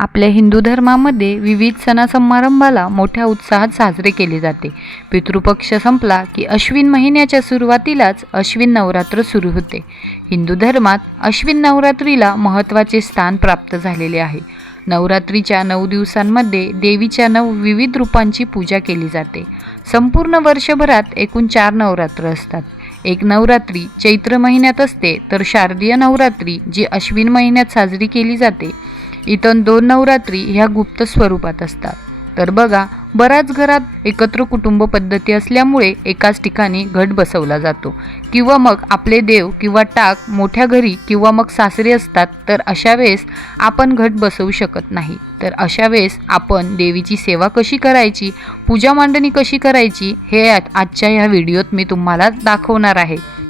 आपल्या हिंदू धर्मामध्ये विविध सणासमारंभाला मोठ्या उत्साहात साजरे केले जाते. पितृपक्ष संपला की अश्विन महिन्याच्या सुरुवातीलाच अश्विन नवरात्र सुरू होते. हिंदू धर्मात अश्विन नवरात्रीला महत्त्वाचे स्थान प्राप्त झालेले आहे. नवरात्रीच्या नऊ दिवसांमध्ये देवीच्या नऊ विविध रूपांची पूजा केली जाते. संपूर्ण वर्षभरात एकूण चार नवरात्र असतात. एक नवरात्री चैत्र महिन्यात असते तर शारदीय नवरात्री जी अश्विन महिन्यात साजरी केली जाते इतर दोन नवरात्री ह्या गुप्त स्वरूपात असतात. तर बघा बऱ्याच घरात एकत्र कुटुंब पद्धती असल्यामुळे एकाच ठिकाणी घट बसवला जातो. किंवा मग आपले देव किंवा टाक मोठ्या घरी किंवा मग सासरे असतात तर अशा वेळेस आपण घट बसवू शकत नाही. तर अशा वेळेस आपण देवीची सेवा कशी करायची पूजा मांडणी कशी करायची हे आजच्या ह्या व्हिडिओत मी तुम्हाला दाखवणार आहे.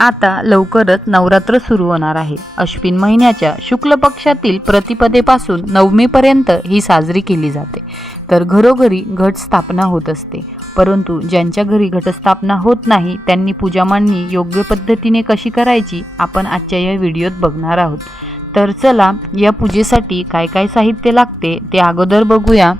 आता लवकरच नवरात्र सुरू होणार आहे. अश्विन महिन्याच्या शुक्ल पक्षातील प्रतिपदेपासून नवमीपर्यंत ही साजरी केली जाते. तर घरोघरी घट स्थापना होत असते. परंतु ज्यांच्या घरी घटस्थापना होत नाही त्यांनी पूजा मांडणी योग्य पद्धतीने कशी करायची आपण आजच्या या व्हिडिओत बघणार आहोत. तर चला या पूजेसाठी काय काय साहित्य लागते ते अगोदर बघूया.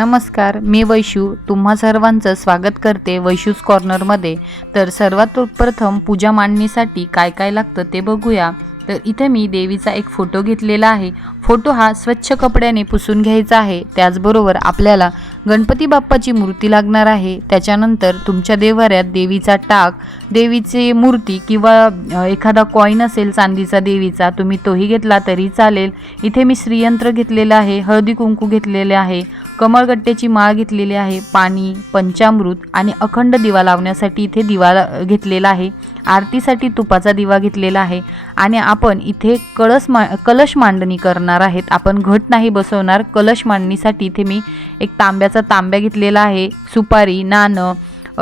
नमस्कार मी वैशू. तुम्हा सर्वांचं स्वागत करते वैशूज कॉर्नरमध्ये तर सर्वात प्रथम पूजा मांडणीसाठी काय काय लागतं ते बघूया. तर इथे मी देवीचा एक फोटो घेतलेला आहे. फोटो हा स्वच्छ कपड्याने पुसून घ्यायचा आहे. त्याचबरोबर आपल्याला गणपती बाप्पाची मूर्ती लागणार आहे. त्याच्यानंतर तुमच्या देवाऱ्यात देवीचा टाक देवीची मूर्ती किंवा एखादा कॉईन असेल चांदीचा देवीचा तुम्ही तोही घेतला तरी चालेल. इथे मी श्रीयंत्र घेतलेलं आहे हळदी कुंकू घेतलेले आहे कमळगट्ट्याची माळ घेतलेली आहे पाणी पंचामृत आणि अखंड दिवा लावण्यासाठी इथे दिवा ला- घेतलेला आहे. आरतीसाठी तुपाचा दिवा घेतलेला आहे. आणि आपण इथे कळस मा कलश मांडणी करणार आहेत. आपण घट नाही बसवणार कलश मांडणीसाठी इथे मी एक तांब्या तांब्याचा तांब्या घेतलेला आहे. सुपारी नाणं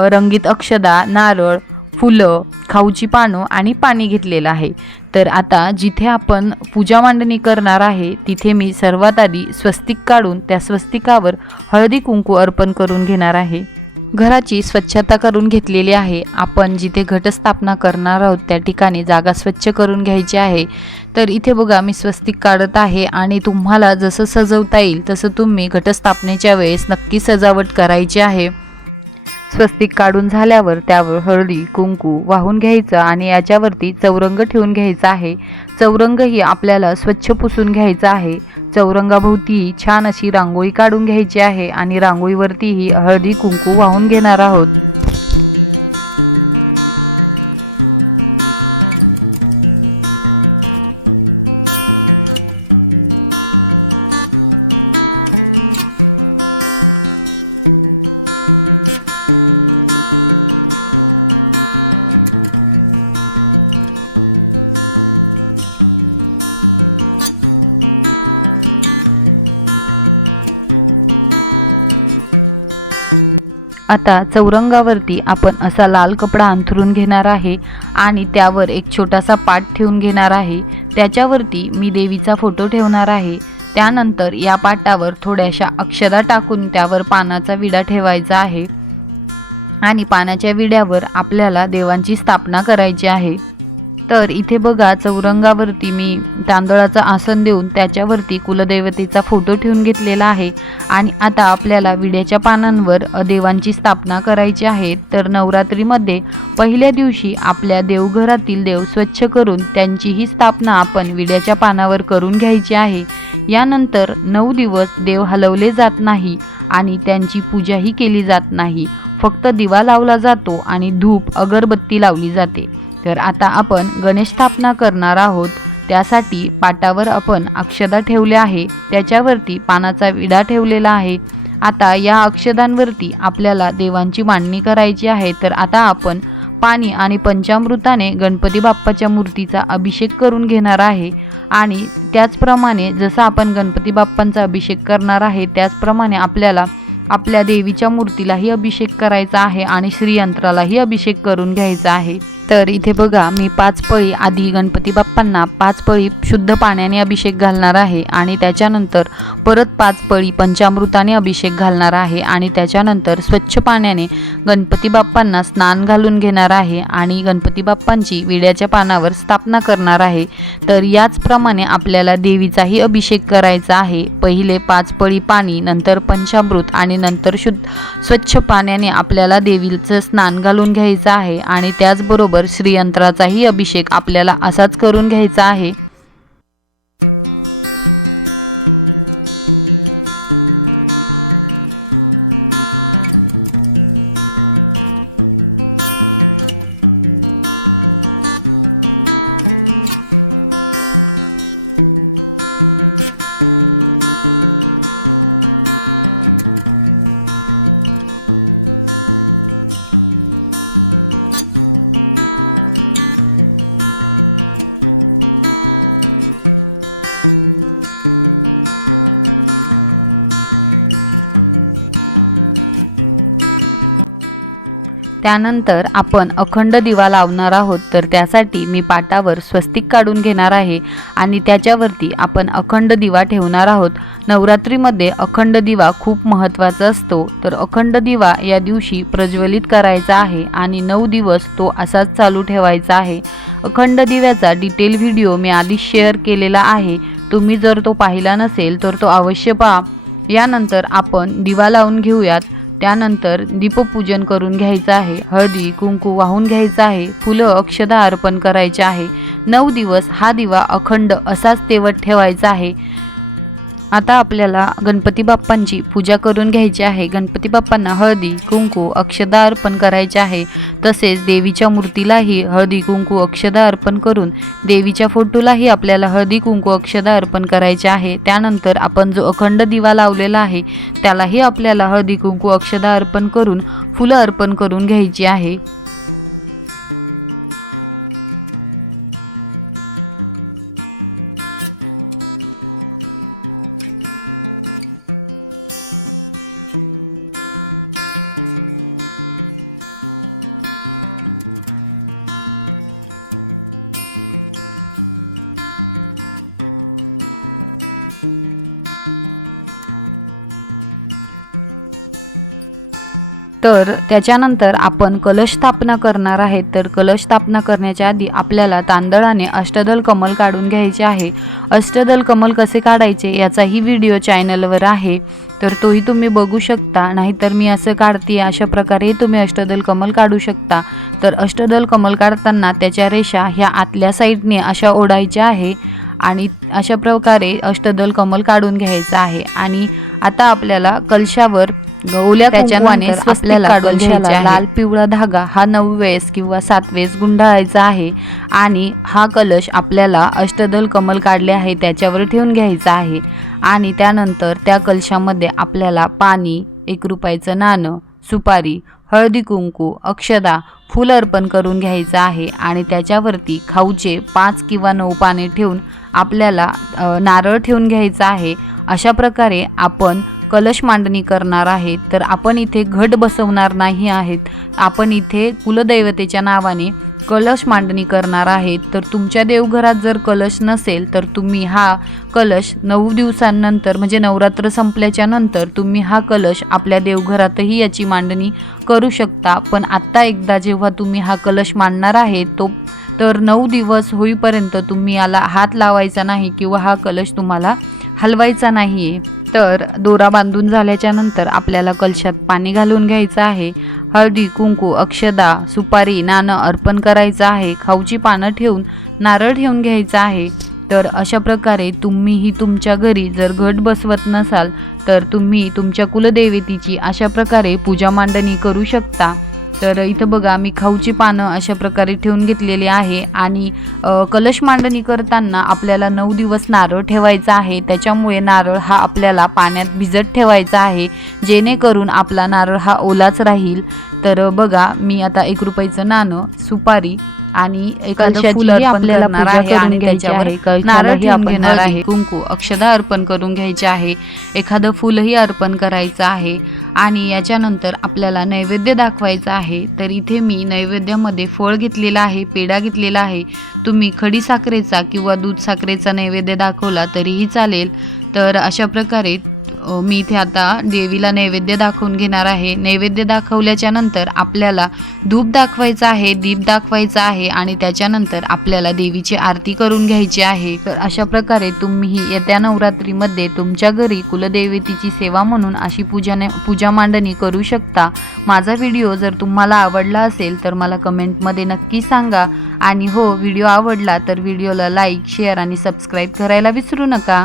रंगीत अक्षदा नारळ फुलं खाऊची पानं आणि पाणी घेतलेलं आहे. तर आता जिथे आपण पूजा मांडणी करणार आहे तिथे मी सर्वात आधी स्वस्तिक काढून त्या स्वस्तिकावर हळदी कुंकू अर्पण करून घेणार आहे. घराची स्वच्छता करून घेतलेली आहे. आपण जिथे घटस्थापना करणार आहोत त्या ठिकाणी जागा स्वच्छ करून घ्यायची आहे. तर इथे बघा मी स्वस्तिक काढत आहे आणि तुम्हाला जसं सजवता येईल तसं तुम्ही घटस्थापनेच्या वेळेस नक्की सजावट करायची आहे. स्वस्तिक काढून झाल्यावर त्यावर हळदी कुंकू वाहून घ्यायचं आणि याच्यावरती चौरंग ठेवून घ्यायचा आहे. चौरंग ही आपल्याला स्वच्छ पुसून घ्यायचा आहे. चौरंगाभोवती छान अशी रांगोळी काढून घ्यायची आहे आणि रांगोळीवरतीही हळदी कुंकू वाहून घेणार आहोत. आता चौरंगावरती आपण असा लाल कपडा अंथरून घेणार आहे आणि त्यावर एक छोटासा पाट ठेवून घेणार आहे. त्याच्यावरती मी देवीचा फोटो ठेवणार आहे. त्यानंतर या पाटावर थोड्याशा अक्षरा टाकून त्यावर पानाचा विडा ठेवायचा आहे. आणि पानाच्या विड्यावर आपल्याला देवांची स्थापना करायची आहे. तर इथे बघा चौरंगावरती मी तांदळाचं आसन देऊन त्याच्यावरती कुलदैवतेचा फोटो ठेवून घेतलेला आहे. आणि आता आपल्याला विड्याच्या पानांवर देवांची स्थापना करायची आहे. तर नवरात्रीमध्ये पहिल्या दिवशी आपल्या देवघरातील देव स्वच्छ करून त्यांची ही स्थापना आपण विड्याच्या पानावर करून घ्यायची आहे. यानंतर नऊ दिवस देव हलवले जात नाही आणि त्यांची पूजाही केली जात नाही. फक्त दिवा लावला जातो आणि धूप अगरबत्ती लावली जाते. तर आता आपण गणेश स्थापना करणार आहोत. त्यासाठी पाटावर आपण अक्षदा ठेवल्या आहे. त्याच्यावरती पानाचा विडा ठेवलेला आहे. आता या अक्षदांवरती आपल्याला देवांची मांडणी करायची आहे. तर आता आपण पाणी आणि पंचामृताने गणपती बाप्पाच्या मूर्तीचा अभिषेक करून घेणार आहे. आणि त्याचप्रमाणे जसं आपण गणपती बाप्पांचा अभिषेक करणार आहे त्याचप्रमाणे आपल्याला आपल्या देवीच्या मूर्तीलाही अभिषेक करायचा आहे आणि श्रीयंत्रालाही अभिषेक करून घ्यायचा आहे. तर इथे बघा मी पाच पळी आधी गणपती बाप्पांना पाच पळी शुद्ध पाण्याने अभिषेक घालणार आहे आणि त्याच्यानंतर परत पाच पळी पंचामृताने अभिषेक घालणार आहे आणि त्याच्यानंतर स्वच्छ पाण्याने गणपती बाप्पांना स्नान घालून घेणार आहे आणि गणपती बाप्पांची विड्याच्या पानावर स्थापना करणार आहे. तर याचप्रमाणे आपल्याला देवीचाही अभिषेक करायचा आहे. पहिले पाच पळी पाणी नंतर पंचामृत आणि नंतर शुद्ध स्वच्छ पाण्याने आपल्याला देवीचं स्नान घालून घ्यायचं आहे आणि त्याचबरोबर श्रीयंत्राचाही अभिषेक आपल्याला असाच करून घ्यायचा आहे. त्यानंतर आपण अखंड दिवा लावणार आहोत तर त्यासाठी मी पाटावर स्वस्तिक काढून घेणार आहे आणि त्याच्यावरती आपण अखंड दिवा ठेवणार आहोत. नवरात्रीमध्ये अखंड दिवा खूप महत्त्वाचा असतो तर अखंड दिवा या दिवशी प्रज्वलित करायचा आहे आणि नऊ दिवस तो असाच चालू ठेवायचा आहे. अखंड दिव्याचा डिटेल व्हिडिओ मी आधीच शेअर केलेला आहे तुम्ही जर तो पाहिला नसेल तर तो अवश्य पहा. यानंतर आपण दिवा लावून घेऊयात. त्यानंतर दीपपूजन करून घ्यायचं आहे. हळदी कुंकू वाहून घ्यायचं आहे. फुलं अक्षदा अर्पण करायचे आहे. नऊ दिवस हा दिवा अखंड असाच तेवत ठेवायचा आहे. आता आपल्याला गणपती बाप्पांची पूजा करून घ्यायची आहे. गणपती बाप्पांना हळदी कुंकू अक्षदा अर्पण करायचे आहे. तसेच देवीच्या मूर्तीलाही हळदी कुंकू अक्षदा अर्पण करून देवीच्या फोटोलाही आपल्याला हळदी कुंकू अक्षदा अर्पण करायचे आहे. त्यानंतर आपण जो अखंड दिवा लावलेला आहे त्यालाही आपल्याला हळदी कुंकू अक्षदा अर्पण करून फुलं अर्पण करून घ्यायची आहे. तर त्याच्यानंतर आपण कलश स्थापना करणार आहे. तर कलश स्थापना करण्याच्या आधी आपल्याला तांदळाने अष्टदल कमल काढून घ्यायचे आहे. अष्टदल कमल कसे काढायचे याचाही व्हिडिओ चॅनलवर आहे. तर तोही तुम्ही बघू शकता. नाहीतर मी असं काढते अशा प्रकारे तुम्ही अष्टदल कमल काढू शकता. तर अष्टदल कमल काढताना त्याच्या रेषा ह्या आतल्या साईडने अशा ओढायच्या आहे आणि अशा प्रकारे अष्टदल कमल काढून घ्यायचं आहे. आणि आता आपल्याला कलशावर आपल्याला कलशाला लाल पिवळा धागा हा नऊ वेळेस किंवा सात वेळेस गुंडाळायचा आहे आणि हा कलश आपल्याला अष्टदल कमल काढले आहे त्याच्यावर ठेवून घ्यायचा आहे आणि त्यानंतर त्या कलशामध्ये आपल्याला पाणी एक रुपयाचं नाणं सुपारी हळदी कुंकू अक्षदा फूल अर्पण करून घ्यायचं आहे आणि त्याच्यावरती खाऊचे पाच किंवा नऊ पाने ठेवून आपल्याला नारळ ठेवून घ्यायचा आहे. अशा प्रकारे आपण कलश मांडणी करणार आहेत तर आपण इथे घट बसवणार नाही आहेत. आपण इथे कुलदैवतेच्या नावाने कलश मांडणी करणार आहेत. तर तुमच्या देवघरात जर कलश नसेल तर तुम्ही हा कलश नऊ दिवसांनंतर म्हणजे नवरात्र संपल्याच्या नंतर तुम्ही हा कलश आपल्या देवघरातही याची मांडणी करू शकता. पण आत्ता एकदा जेव्हा तुम्ही हा कलश मांडणार आहे तो तर नऊ दिवस होईपर्यंत तुम्ही याला हात लावायचा नाही किंवा हा कलश तुम्हाला हलवायचा नाही आहे तर दोरा बांधून झाल्याच्यानंतर आपल्याला कलशात पाणी घालून घ्यायचं आहे. हळदी कुंकू अक्षदा सुपारी नाणं अर्पण करायचं आहे. खाऊची पानं ठेवून नारळ ठेवून घ्यायचा आहे. तर अशा प्रकारे तुम्हीही तुमच्या घरी जर घट बसवत नसाल तर तुम्ही तुमच्या कुलदेवतेची अशा प्रकारे पूजा मांडणी करू शकता. तर इथं बघा मी खाऊची पानं अशा प्रकारे ठेवून घेतलेली आहे आणि कलश मांडणी करताना आपल्याला नऊ दिवस नारळ ठेवायचा आहे. त्याच्यामुळे नारळ हा आपल्याला पाण्यात भिजत ठेवायचा आहे. जेणेकरून आपला नारळ हा ओलाच राहील. तर बघा मी आता एक रुपयाचं नाणं सुपारी आणि कुंकू अक्षदा अर्पण करून घ्यायचे आहे. एखादं फुलही अर्पण करायचं आहे. आणि याच्यानंतर आपल्याला नैवेद्य दाखवायचा आहे. तर इथे मी नैवेद्यामध्ये फळ घेतलेला आहे पेढा घेतलेला आहे. तुम्ही खडी साखरेचा किंवा दूध साखरेचा नैवेद्य दाखवला तरीही चालेल. तर अशा प्रकारे मी इथे आता देवीला नैवेद्य दाखवून घेणार आहे. नैवेद्य दाखवल्याच्या नंतर आपल्याला धूप दाखवायचा आहे दीप दाखवायचा आहे आणि त्याच्यानंतर आपल्याला देवीची आरती करून घ्यायची आहे. तर अशा प्रकारे तुम्ही येत्या नवरात्रीमध्ये तुमच्या घरी कुलदेवतेची सेवा म्हणून अशी पूजाने पूजा मांडणी करू शकता. माझा व्हिडिओ जर तुम्हाला आवडला असेल तर मला कमेंटमध्ये नक्की सांगा. आणि हो व्हिडिओ आवडला तर व्हिडिओला लाईक शेअर आणि सबस्क्राईब करायला विसरू नका.